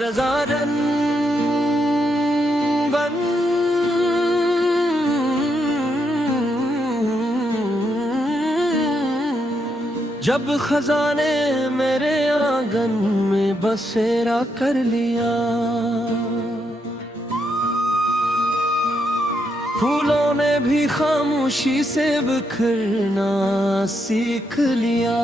रज़ारन बन जब खजाने मेरे आंगन में बसेरा कर लिया, फूलों ने भी खामोशी से बिखरना सीख लिया।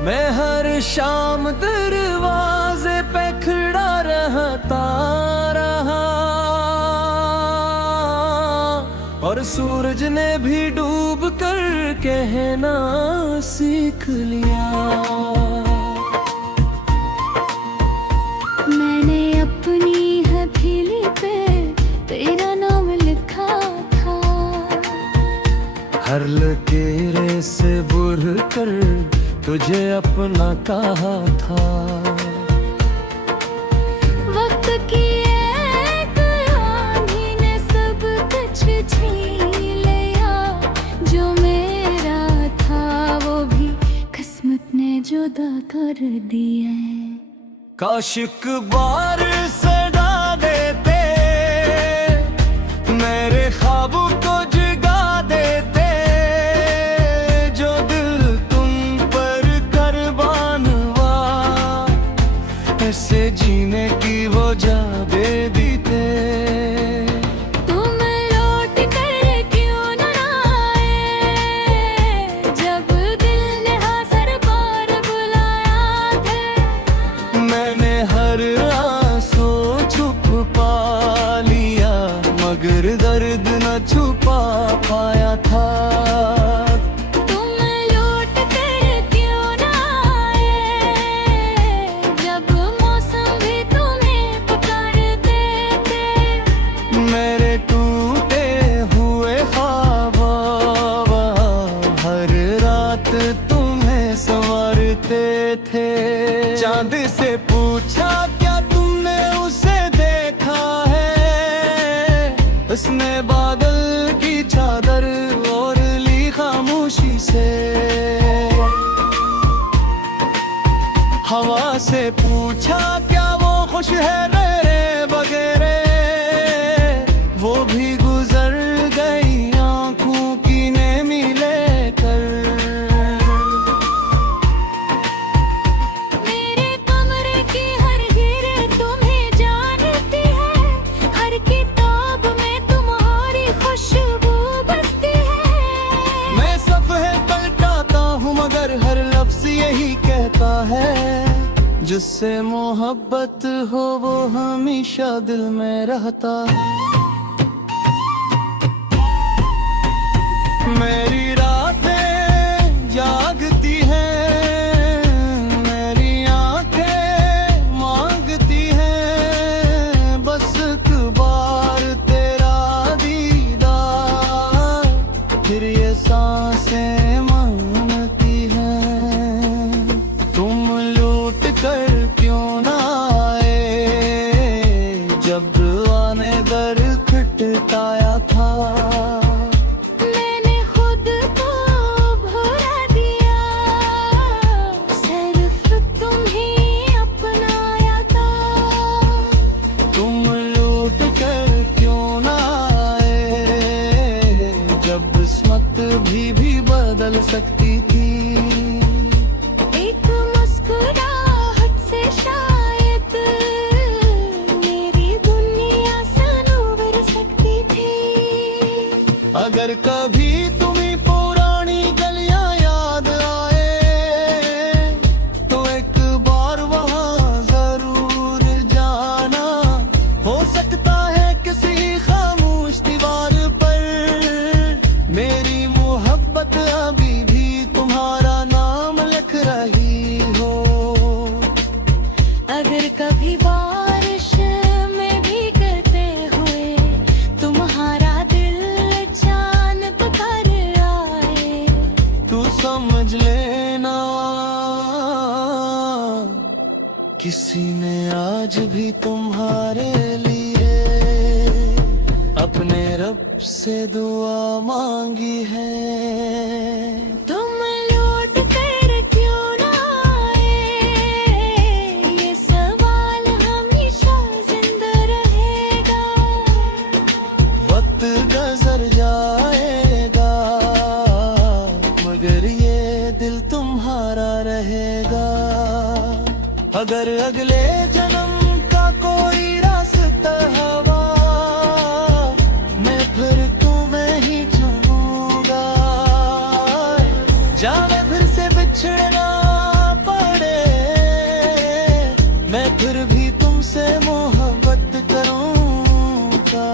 मैं हर शाम दरवाजे पे खड़ा रहता रहा, और सूरज ने भी डूब कर कहना सीख लिया। मैंने अपनी हथेली पे तेरा नाम लिखा था, हर लकीरे से बुर कर तुझे अपना कहा था। वक्त की एक आंधी ने सब कुछ छीन लिया, जो मेरा था वो भी किस्मत ने जुदा कर दिया। काश एक बार सदा देते, मेरे ख्वाबों को जगा देते, जो दिल तुम पर कुर्बान हुआ, ऐसे जीने की वो जा दे देते। तुम लौट कर क्यों न आए, जब दिल ने हज़ार बार बुलाया था। मैंने हर आंसू छुप पा लिया, मगर दर्द न छुपा पाया था। तुम लौट कर क्यों न आए, जब मौसम भी तुम्हें पुकारते थे। मेरे टूटे हुए ख्वाब हर रात तुम्हें संवारते थे। चांद से पूछा क्या तुमने उसे देखा है, उसने बादल की चादर ओढ़ ली खामोशी से। हवा से पूछा क्या वो खुश है मेरे बगैर, वो भी गुजर गई आंखों की नेमी लेकर। मेरे कमरे की हर गिरे तुम्हें जानती है, हर किताब में तुम्हारी खुशबू बसती है। मैं सफ़े पलटाता हूँ मगर हर लफ्ज़ यही कहता है, जिससे मोहब्बत हो वो हमेशा दिल में रहता है। मेरी रातें जागती हैं, मेरी आंखें मांगती हैं, बस एक बार तेरा दीदार, फिर ये सांसें मांगती हैं। तुम लौट कर क्यों ना आए, जब आने दर खटकाया था। मैंने खुद को भुला दिया, सिर्फ तुम ही अपनाया था। तुम लौट कर क्यों ना आए, जब किस्मत भी बदल सकती थी। एक मुस्कुराहट से शायद मेरी दुनिया संवर सकती थी। अगर कभी तुम्हें पुरानी गलियां याद आए, तो एक बार वहां जरूर जाना। हो सकता है किसी खामोश दीवार पर मेरी मोहब्बत अभी भी तुम्हारा नाम लिख रही हो। अगर कभी बारिश में भीगते हुए तुम्हारा दिल चांद पर आए, तू समझ लेना किसी ने आज भी तुम्हारे लिए अपने रब से दुआ मांगी है। तुम लौट कर क्यों ना अगर अगले जन्म का कोई रास्ता हवा, मैं फिर तुम्हें ही चुनूंगा। जाने फिर से बिछड़ना पड़े, मैं फिर भी तुमसे मोहब्बत करूंगा।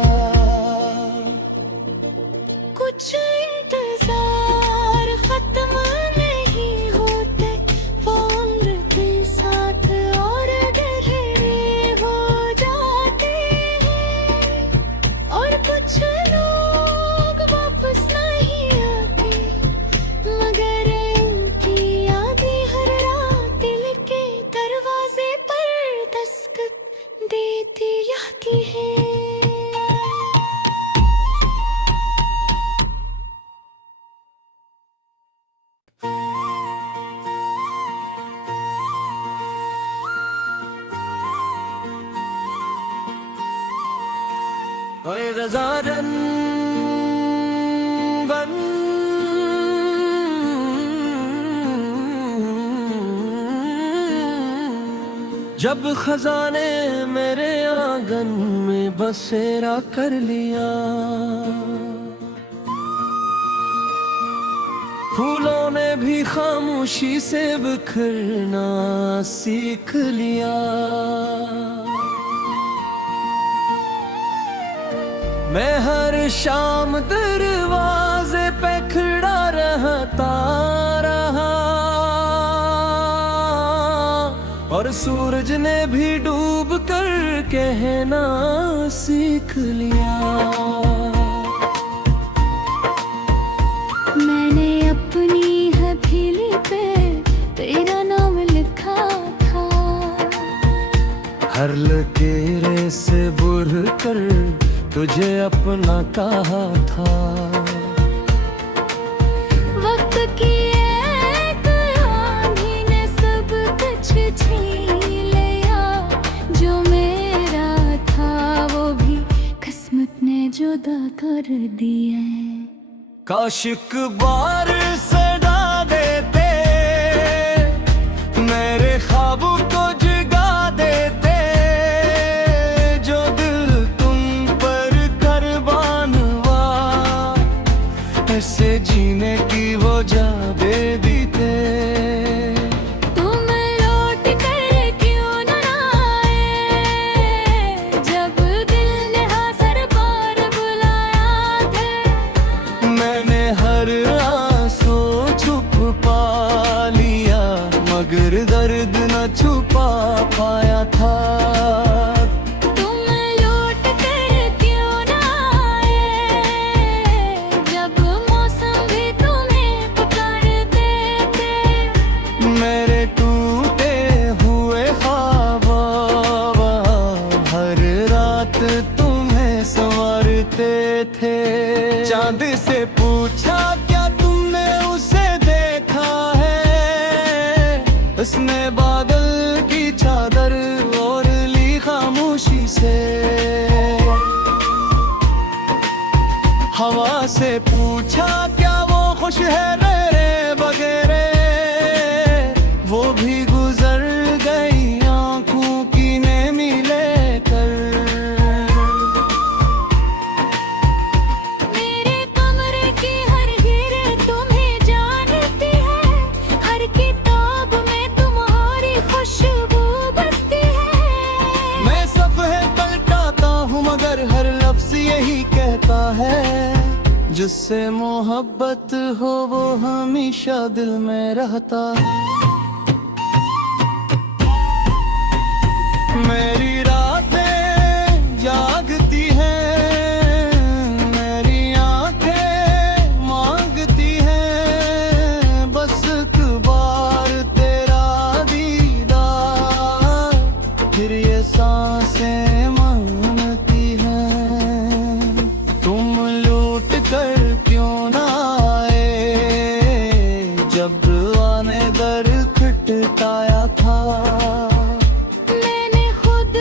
कुछ इंतजार खत्म नहीं होते, वो उम्र के साथ और गहरे हो जाते हैं। और कुछ लोग वापस नहीं आते, मगर उनकी यादें हर रात दिल के दरवाजे पर दस्तक देती आती हैं। ओए रज़ारन बन, जब खजाने मेरे आंगन में बसेरा कर लिया, फूलों ने भी खामोशी से बिखरना सीख लिया। मैं हर शाम दरवाजे पे खड़ा रहता रहा, और सूरज ने भी डूब कर कहना सीख लिया। मैंने अपनी हथेली पे तेरा नाम लिखा था, हर लकीरे से बुर कर तुझे अपना कहा था। वक्त की एक आंधी ने सब कुछ छीन लिया, जो मेरा था वो भी किस्मत ने जुदा कर दिया। काश एक बार सदा देते, मेरे ख्वाबों को जगा देते, जो दिल तुम पर कुर्बान हुआ, ऐसे जीने की वो जा दे देते। तुम लौट कर क्यों न आए, जब दिल ने हज़ार बार बुलाया था। मैंने हर आंसू छुप पा लिया, मगर दर्द न छुपा पाया था। तुम लौट कर क्यों न आए, जब मौसम भी तुम्हें पुकारते थे। मेरे टूटे हुए ख्वाब हर रात तुम्हें संवारते थे। चांद से पूछा क्या तुमने उसे देखा है, उसने बादल की चादर ओढ़ ली खामोशी से। हवा से पूछा क्या वो खुश है मेरे बगैर, वो भी गुजर गई आंखों की नेमी लेकर। मेरे कमरे की हर गिरे तुम्हें जानती है, हर किताब में तुम्हारी खुशबू बसती है। मैं सफ़े पलटाता हूँ मगर हर लफ्ज़ यही कहता है, जिससे मोहब्बत हो वो हमेशा दिल में रहता है। मेरी रातें जागती हैं, मेरी आंखें मांगती हैं, बस एक बार तेरा दीदार, फिर ये सांसें मांगती हैं। तुम लौट कर क्यों ना आए, जब आने दर खटकाया था। मैंने खुद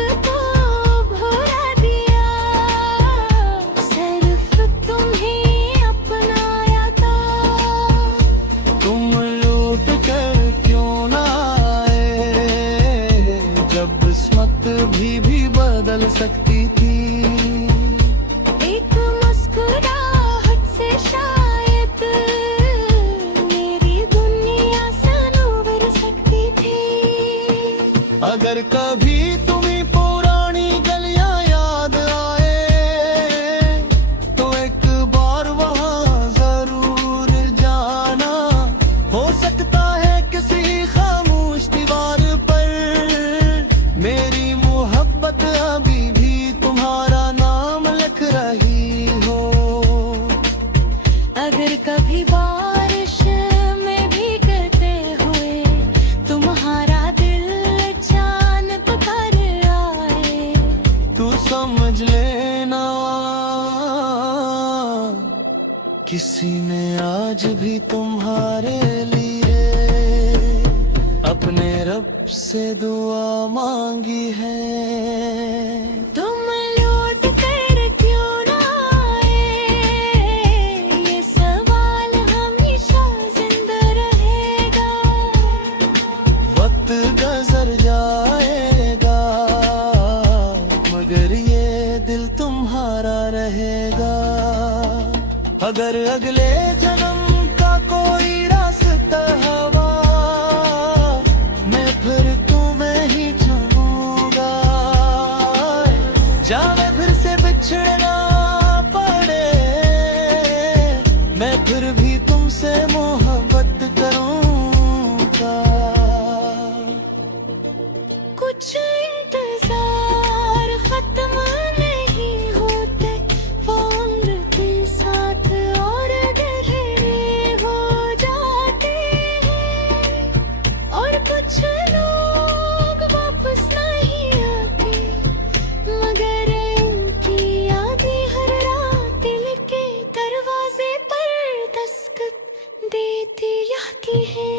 मांगी थी। एक मुस्कुराहट से शायद मेरी दुनिया संवर सकती थी। अगर कभी तुम्हें पुरानी गलियां याद आए तो एक बार वहां जरूर जाना। हो सकता है किसी खामोश दीवार पर मेरी मोहब्बत अभी भी तुम्हारा नाम लिख रही हो। अगर कभी बारिश में भीगते हुए तुम्हारा दिल चांद पर आए, तू समझ लेना किसी ने आज भी तुम्हारे लिए अपने रब से दुआ मांगी है। तुम लौट कर क्यों ना आए, ये सवाल हमेशा जिंदा रहेगा। वक्त गुजर जाएगा मगर ये दिल तुम्हारा रहेगा। अगर अगले जन्म का कोई रास्ता हवा मैं फिर तुम्हें ही चुनूंगा। जाने फिर से बिछड़ना पड़े मैं फिर भी तुमसे मोहब्बत करूंगा। कुछ इंतजार खत्म नहीं होते, वो उम्र के साथ और गहरे हो जाते हैं। और कुछ लोग वापस नहीं आते मगर उनकी यादें हर रात दिल के दरवाजे पर दस्तक देती आती हैं।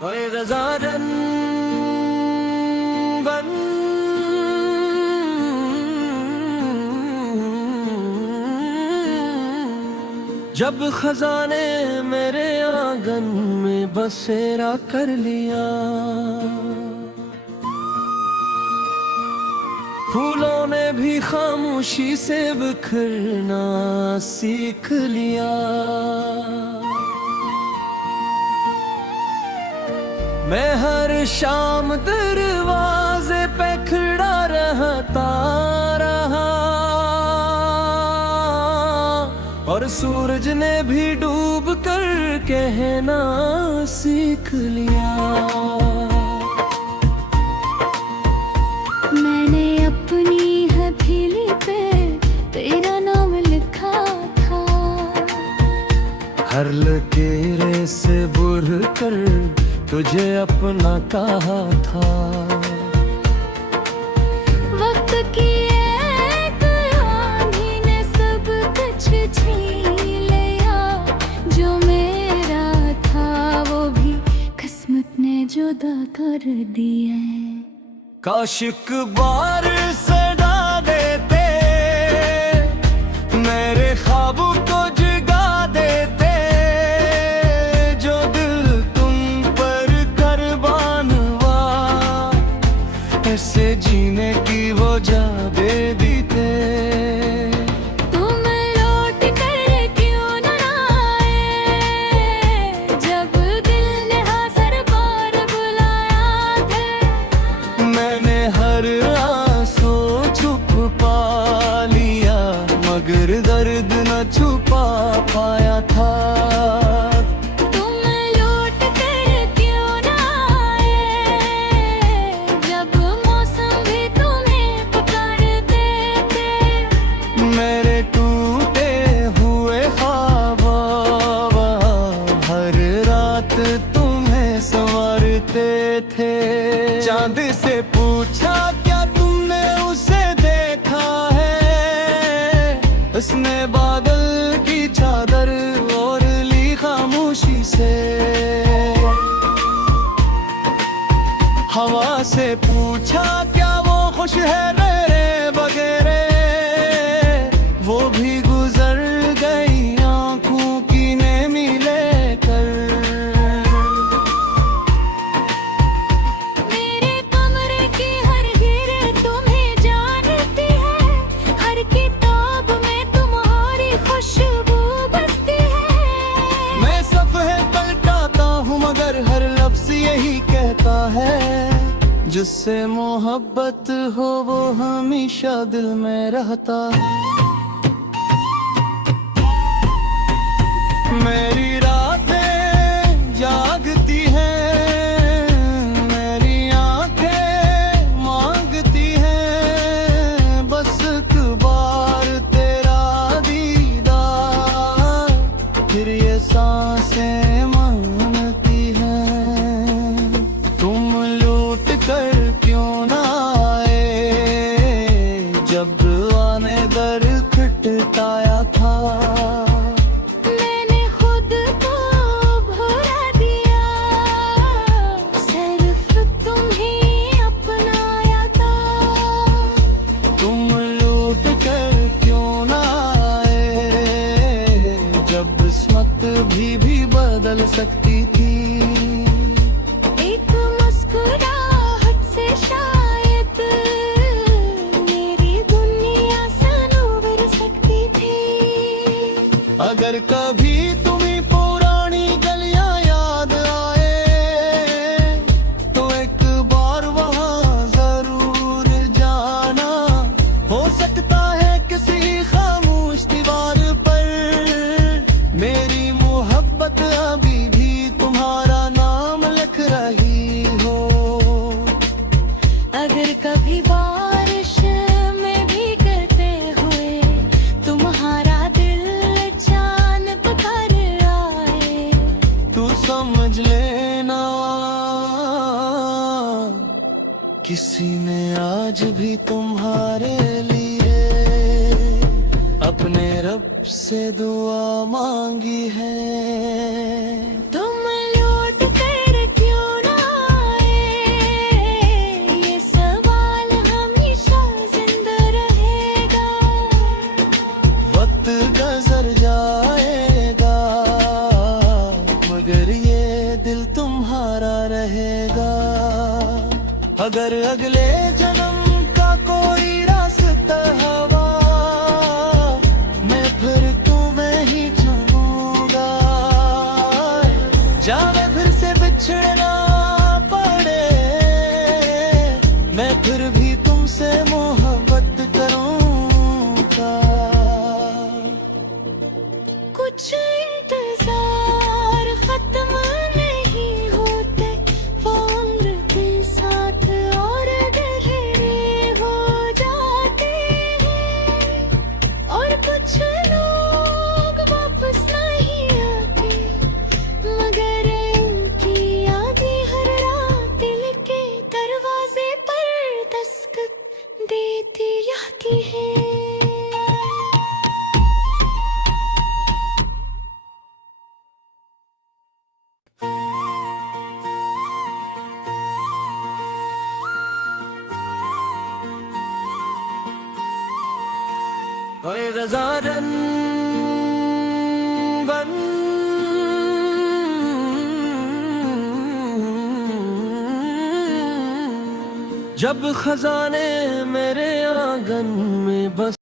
ओए रज़ादन बन जब खजाने मेरे आंगन में बसेरा कर लिया। फूलों ने भी खामोशी से बिखरना सीख लिया। मैं हर शाम दरवाजे पे खड़ा रहता रहा और सूरज ने भी डूब कर कहना सीख लिया। मैंने अपनी हथेली पे तेरा नाम लिखा था, हर लकीरे से बुर कर तुझे अपना कहा था। वक्त की एक आंधी ने सब कुछ छीन लिया। जो मेरा था वो भी किस्मत ने जुदा कर दिया है। काश एक बार सदा देते मेरे ख्वाबों को जगा देते। जो दिल तुम पर कुर्बान हुआ ऐसे जीने की वो जा दे देते। तुम लौट कर क्यों ना आए, जब दिल ने हज़ार बार बुलाया था। मैंने हर आंसू जिससे मोहब्बत हो वो हमेशा दिल में रहता है। मेरी रातें जागती हैं, मेरी आंखें मांगती हैं, बस एक बार तेरा दीदार, फिर ये सांसें मांगती हैं। तुम लूट कर क्यों ना आए, जब आने दर खटखटाया था। मैंने खुद को भुला दिया, सिर्फ तुम्हें अपनाया था। तुम लूट कर क्यों ना आए, जब किस्मत भी बदल सकती थी। एक मुस्कुराहट से शायद मेरी दुनिया संवर सकती थी। अगर कभी तुम्हें पुरानी गलियां याद आए, तो एक बार वहां जरूर जाना। हो सकता है किसी खामोश दीवार पर मेरी मोहब्बत अभी भी तुम्हारा नाम लिख रही हो। अगर कभी बारिश में भीगते हुए तुम्हारा दिल चांद पर आए, तू समझ लेना, किसी ने आज भी तुम्हारे लिए अपने रब से दुआ मांगी है। तुम लौट कर क्यों ना आए, ये सवाल हमेशा जिंदा रहेगा। वक्त गुजर जाएगा, मगर ये दिल तुम्हारा रहेगा। अगर अगले जन्म का कोई रास्ता हवा, मैं फिर तुम्हें ही चुनूंगा। जाने फिर से बिछड़ना पड़े, मैं फिर भी तुमसे मोहब्बत करूंगा। कुछ इंतजार खत्म नहीं होते, वो उम्र के साथ और गहरे हो जाते हैं। और कुछ लोग वापस नहीं आते, मगर उनकी यादें हर रात दिल के दरवाजे पर दस्तक देती आती हैं। ओए रज़ारन बन, जब खजाने मेरे आंगन में बस